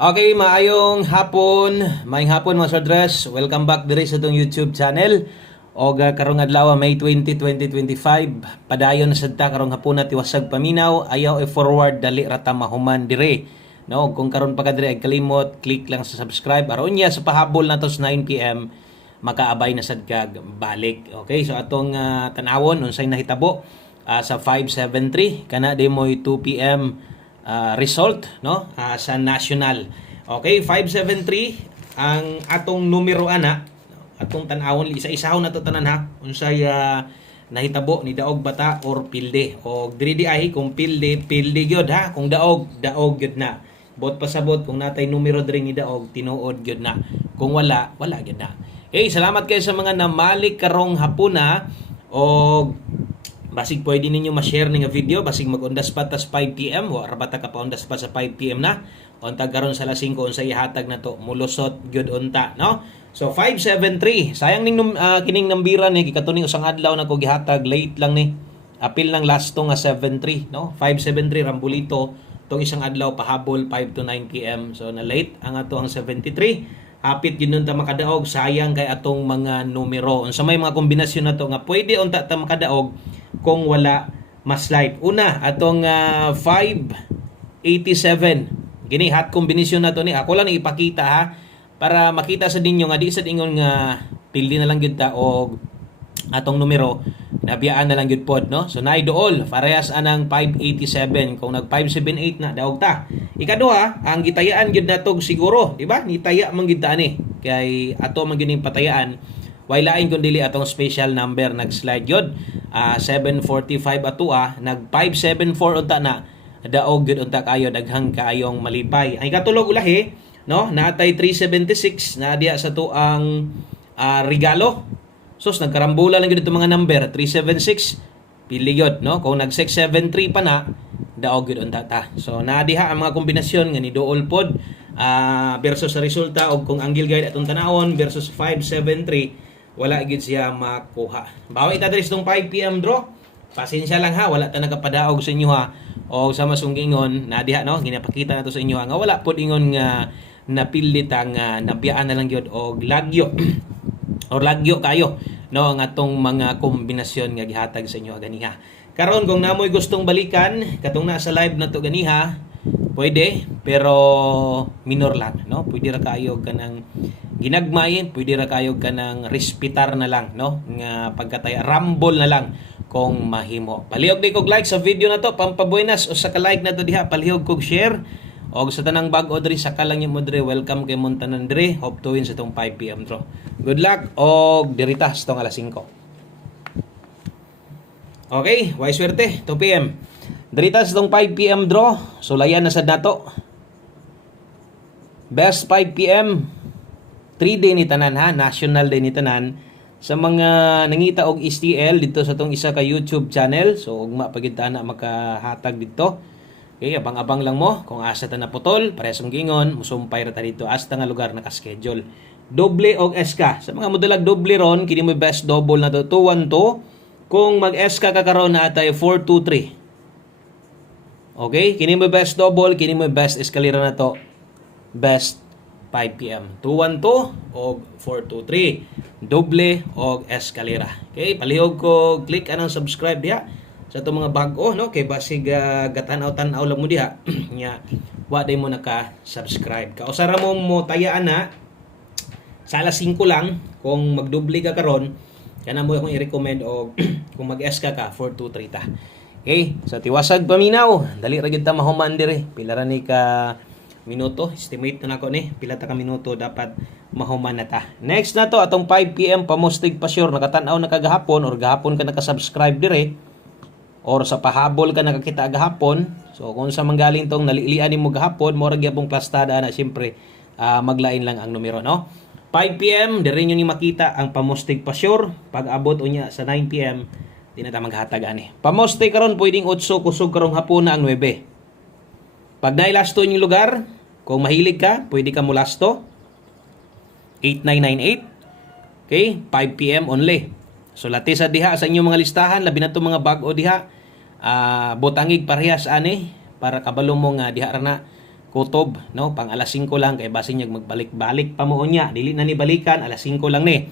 Okay, maayong hapon. Maayong hapon mga sodres. Welcome back diri sa itong YouTube channel. O karong adlaw May 20, 2025. Padayon na sadta karong hapon na tiwasag paminaw. Ayaw i-forward dali rata mahuman dire. No, kung karon pa ka dire ay kalimot, click lang sa subscribe. Aron niya sa pahabol na to sa 9 PM makaabay na sad kag balik. Okay, so atong tanawon unsay nahitabo sa 573 kana demoy 2 PM result no sa national. Okay, 573 ang atong numero ana. Atong tan-awon isa-isahon na to tanan ha. Unsay nahitabo ni daog bata or pilde. O diri di ay kung pilde gyud ha. Kung daog gyud na. Bot pasabot kung natay numero diri ni daog tinuod gyud na. Kung wala gyud na. Okay, salamat kayo sa mga namalik karong hapuna o basig pwede ninyo ma-share nga video basig mag-undas pa tas 5 PM wa rabata ka pa undas pa sa 5 PM na untag karon sa 5 unsay ihatag na to mulusot gyud unta no. So 573 sayang ning kining nambira ni katuning usang adlaw na ko gihatag late lang ni apil ng last to nga 73 no 573 rambulito tong isang adlaw pahabol 5 to 9 PM so na late ang ato ang 73 hapit yun ta makadaog sayang kay atong mga numero unsa may mga kombinasyon na to nga pwede unta ta makadaog kung wala ma-slide. Una, atong 587. Gini, hot combination na to ni. Ako lang ipakita ha. Para makita sa ninyo nga di sa ingon nga pildi na lang yun ta o atong numero. Nabiyaan na lang yun pod, no? So, naay dool. Parehas anang 587. Kung nag 578 na, daog ta. Ikaduha, ang gitayaan yun na to siguro. Diba? Nitaya mang gitaan eh. Kay ato mang yun yung patayaan. Way lain kun dili atong special number nag-slide yun. 745 ato nag 574 unta na daog gyud unta kayo daghang kaayong malipay. Ang ikatulog ulahi no natay 376 na diya sa to ang regalo. Sus nagkarambola lang gyud itong mga number 376 pili gyud no kung nag 673 pa na daog gyud unta ta. So na diha ang mga kombinasyon nga ni duol pod versus sa resulta og kung angle guide atong tanawon versus 573 wala gid siya makuha. Bawi ta diri sa 5 PM draw. Pasensya lang ha, wala ta nagapadaog sa inyo ha. O sa masungingon na diha no, ginapakita nato sa inyo ha, nga wala pod ingon nga napilit ang nabiyaan na lang gyud og lagyo. or lagyo kayo no ang atong mga kombinasyon nga gihatag sa inyo ganiha. Karon kung namoy gustong balikan katong na sa live nato ganiha, pwede pero minor lang no. Pwede ra kayo kanang ginagmayin, pwede ra kayo kanang respitar na lang no nga pagkataya rumble na lang kung mahimo. Palihog di kog like sa video na to pampabuenas o sa ka-like na to diha palihog kog share og sa tanang bag-o diri sa kalang mo diri welcome kay mon tanan diri hope to win sa tong 5 PM draw. Good luck og dirita sa tong alas 5. Okay, way swerte 2 PM. Dirita sa tong 5 PM draw, sulayan na sad nato. Best 5 PM 3 day ni tanan ha, national day ni tanan sa mga nangita og STL dito sa tong isa ka YouTube channel. So ugma pagid ta na makahatag dito. Okay, abang-abang lang mo kung asa ta naputol, paresong gingon, musumpay ra ta dito hasta nga lugar naka-schedule. Doble og SK. Sa mga modulag doble ron, kini mo best double na to 212. Kung mag-SK ka karon na atay 423. Okay, kini mo best double, kini mo best escalera na to. Best 5 PM. 212 o 423. Doble o escalera. Okay, palihog ko click anang subscribe diha sa itong mga bag-o no kay basig gatanaw-tanaw lang mo diha nya wa day mo naka-subscribe ka. Usara mo tayaan na sa alas 5 lang kung magdoble ka karon kana mo akong i-recommend og kung mag-SK ka 423 ta. Okay, sa tiwasag paminaw, dali ra gyud ta mahuman dire. Pila ra ni ka minuto, estimate na nako ni pila ta ka minuto dapat mahuman na ta. Next na to atong 5 PM pamustig pa sure nakatan-aw na kagahapon or gahapon ka naka-subscribe dire or sa pahabol ka nakakita gahapon. So kung sa manggaling tong nalilian nimo gahapon mo ra gyapong plastada na syempre maglain lang ang numero no. 5 PM dire nyo ni makita ang pamustig pa sure pag abot unya sa 9 PM di na ta maghatag ani. Pamustig karon pwedeng 8 kusog karong hapon na ang 9. Pag nailasto yung lugar, kung mahilig ka, pwede ka mulasto. 8998. Okay, 5 PM only. So lati sa diha sa inyong mga listahan, labi na to mga bag-o diha. Botangig parehas ani para kabalo mo nga diha ra na kutob, no? Pang alas 5 lang kay basin niya magbalik-balik pa mo unya, dili na ni balikan, alas 5 lang ni.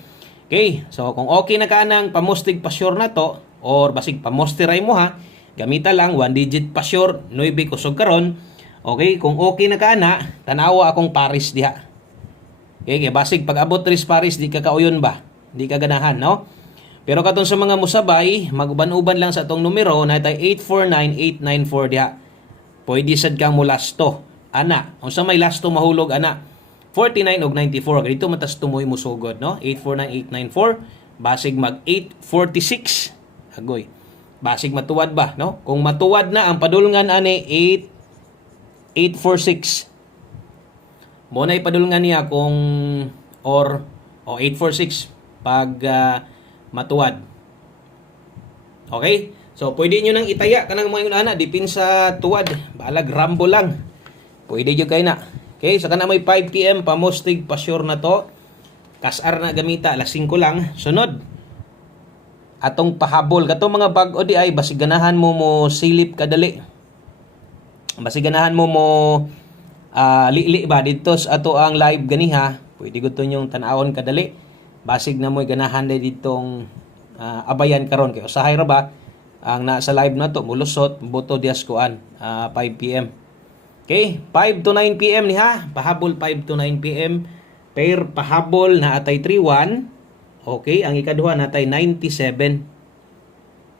Okay, so kung okay na ka nang pamustig pa sure na to or basig pamosteray mo ha, gamita lang 1 digit pa sure 9 kusog karon. Okay, kung okay na ka na, tanawa akong paris diha. Okay, kay basig pag abot 3 paris di ka kauyon ba? Di ka ganahan, no? Pero katon sa mga musabay, maguban-uban lang sa atong numero na tay 849894 diha. Pwede sad kang mulasto. Ana, unsa may lasto mahulog ana? 49 og 94. Kadto matas tumoy musugod, no? 849894 basig mag 846. Agoy. Basig matuwad ba, no? Kung matuwad na ang padulngan ani 846. Mo na ipadulngan niya kung or 846 pag matuwad. Okay? So pwede niyo nang itaya kanang mga ana dipin sa tuwad. Balag rambo lang. Pwede jud kay na. Okay, sa kana may 5 PM pamustig pa sure na to. Kasar na gamita alas 5 lang. Sunod. Atong pahabol kato mga bag-o di ay basig ganahan mo silip kadali. Basig ganahan mo li ba dito sa ato ang live ganiha. Pwede gud to nyong tan-awon kadali. Basig na mo'y ganahan ditong abayan karon kay usahay ra ba ang nasa live na to mulusot buto dias kuan 5 PM. Okay, 5 to 9 PM ni ha. Pahabol 5 to 9 PM. Pair pahabol na atay 3-1. Okay, ang ikaduha natay 97.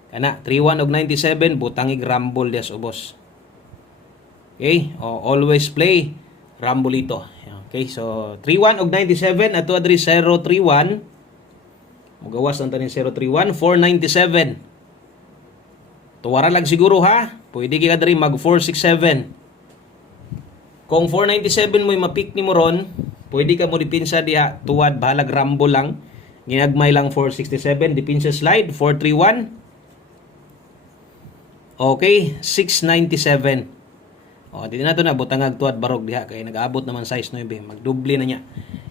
Kana 3-1 og 97 butangig rumble dias ubos. Okay, always play rumble ito. Okay, so 3-1 og 97 ato adri 031. Mugawas ang tanin 031 497. Tuwara lang siguro ha. Pwede ka adri mag 467. Kung 497 mo'y mapik ni mo ron, pwede ka mo dipinsa diha tuwad bahalag rambo lang. Ginagmay lang 467, dipinsa slide 431. Okay, 697. Dito na to na butangag tuwad barog diha kay nag-aabot naman size 9, magdubli na niya.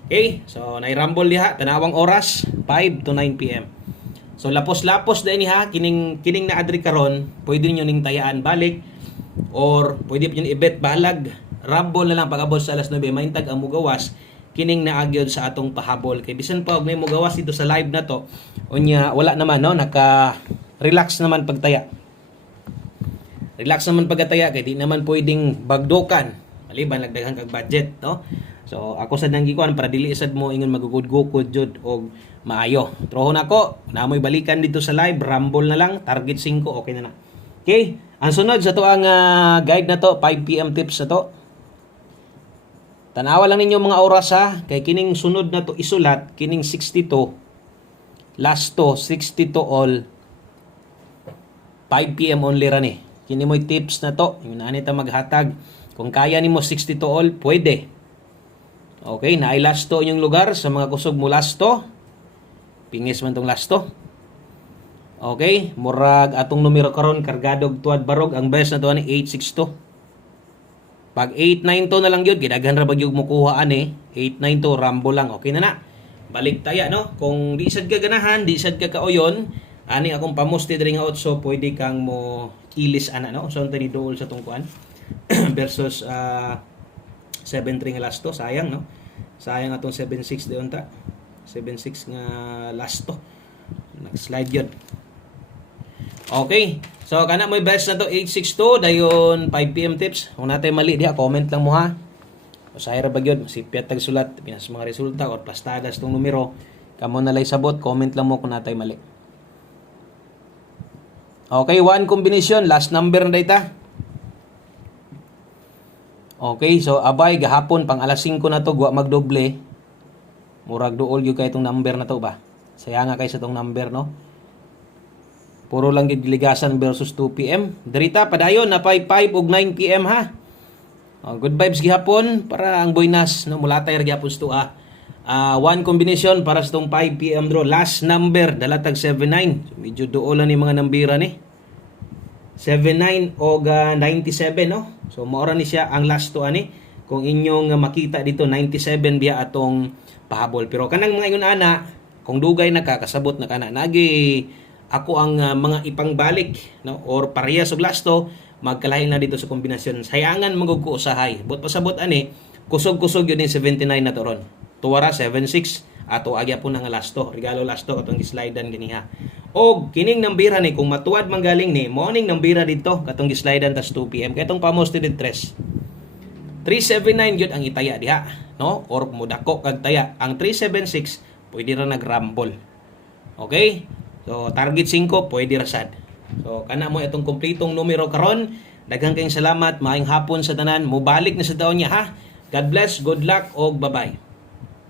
Okay, so nay-rumble diha tanawang oras 5 to 9 PM. So lapos-lapos dai ni ha kining na adri karon, pwede niyo ning tayaan balik or pwede niyo i-bet balag rumble na lang pag-abot sa alas 9 maintag ang mugawas kining naagyod sa atong pahabol kay bisan pa og may mugawas dito sa live na to unya wala naman no naka-relax naman pagtaya. Relax naman pagtaya kay di naman pwedeng bagdokan maliban lagdagan kag budget no. So ako sad nang gikuan para dili sad mo ingon magugud-gukod jud og maayo. Trohon ako namoy balikan dito sa live rumble na lang target 5 okay na na. Okay, ang sunod sa to ang guide na to 5 PM tips sa to. Tanawa lang ninyo mga oras ha. Kay kining sunod na to isulat. Kining 62. Last to 62 all. 5 PM only ra ni. Kini mo'y tips na to. Yung nani ta maghatag. Kung kaya ni mo 62 all, pwede. Okay, naay last to yung lugar. Sa mga kusog mo last to. Pingis man tong last to. Okay, murag atong numero karon kargadog tuad barog. Ang best na to ni 862. Pag 892 na lang yun, gidaghan ra bagyog mo kuha ani, 892 rambo lang, okay na na. Balik taya no. Kung di sad ka ganahan, di sad ka kauyon, ani akong pamusti diri nga 8 pwede kang mo ilis ana no. So ni duol sa tungkuan versus 7-3 nga last to, sayang no. Sayang atong 7-6 diyon ta. 7-6 nga last to. Nag-slide yun. Okay. So kana mo best na to 862 dayon 5 PM tips. Kung natay mali diha comment lang mo ha. Usahay ra bagyod masipyat tag sulat pinas mga resulta or plastadas tong numero. Kamo na lay sabot comment lang mo kung natay mali. Okay, one combination last number na data. Okay, so abay gahapon pang alas 5 na to wa magdoble. Murag duol gyud kay itong number na to ba. Saya nga kay sa tong number no. Puro lang gid ligasan versus 2 PM. Dirita padayon na 5 ug 9 PM ha. Good vibes gihapon para ang boynas no mulatay ra gyapon sto one combination para sa tong 5 PM draw. Last number dalatag 79. So, medyo duolan ni mga nambira ni. 79 og 97 no. So mao ra ni siya ang last to ani. Kung inyong makita dito 97 biya atong pahabol. Pero kanang mga ingon ana kung dugay na ka kasabot na kana nagi ako ang mga ipangbalik, no, or parehas og lasto magkalain na dito sa kombinasyon. Sayangan magugko usahay. But pasabot ani kusog-kusog yun yung 79 na to ron. Tuwara 76 ato agya po nga lasto. Regalo lasto katong gislidean giniha. Og kining nambira ni kung matuwad manggaling ni morning nambira dito katong gislidean tas 2 PM. Kay tong pamos dito 379 gyud ang itaya diha, no? Or mudako kag taya. Ang 376 pwede ra nagrumble. Okay? So target 5 pwede ra sad. So kana mo itong kumpletong numero karon. Daghang kayong salamat, maayong hapon sa tanan. Mubalik na sa taon niya ha. God bless, good luck, og bye-bye.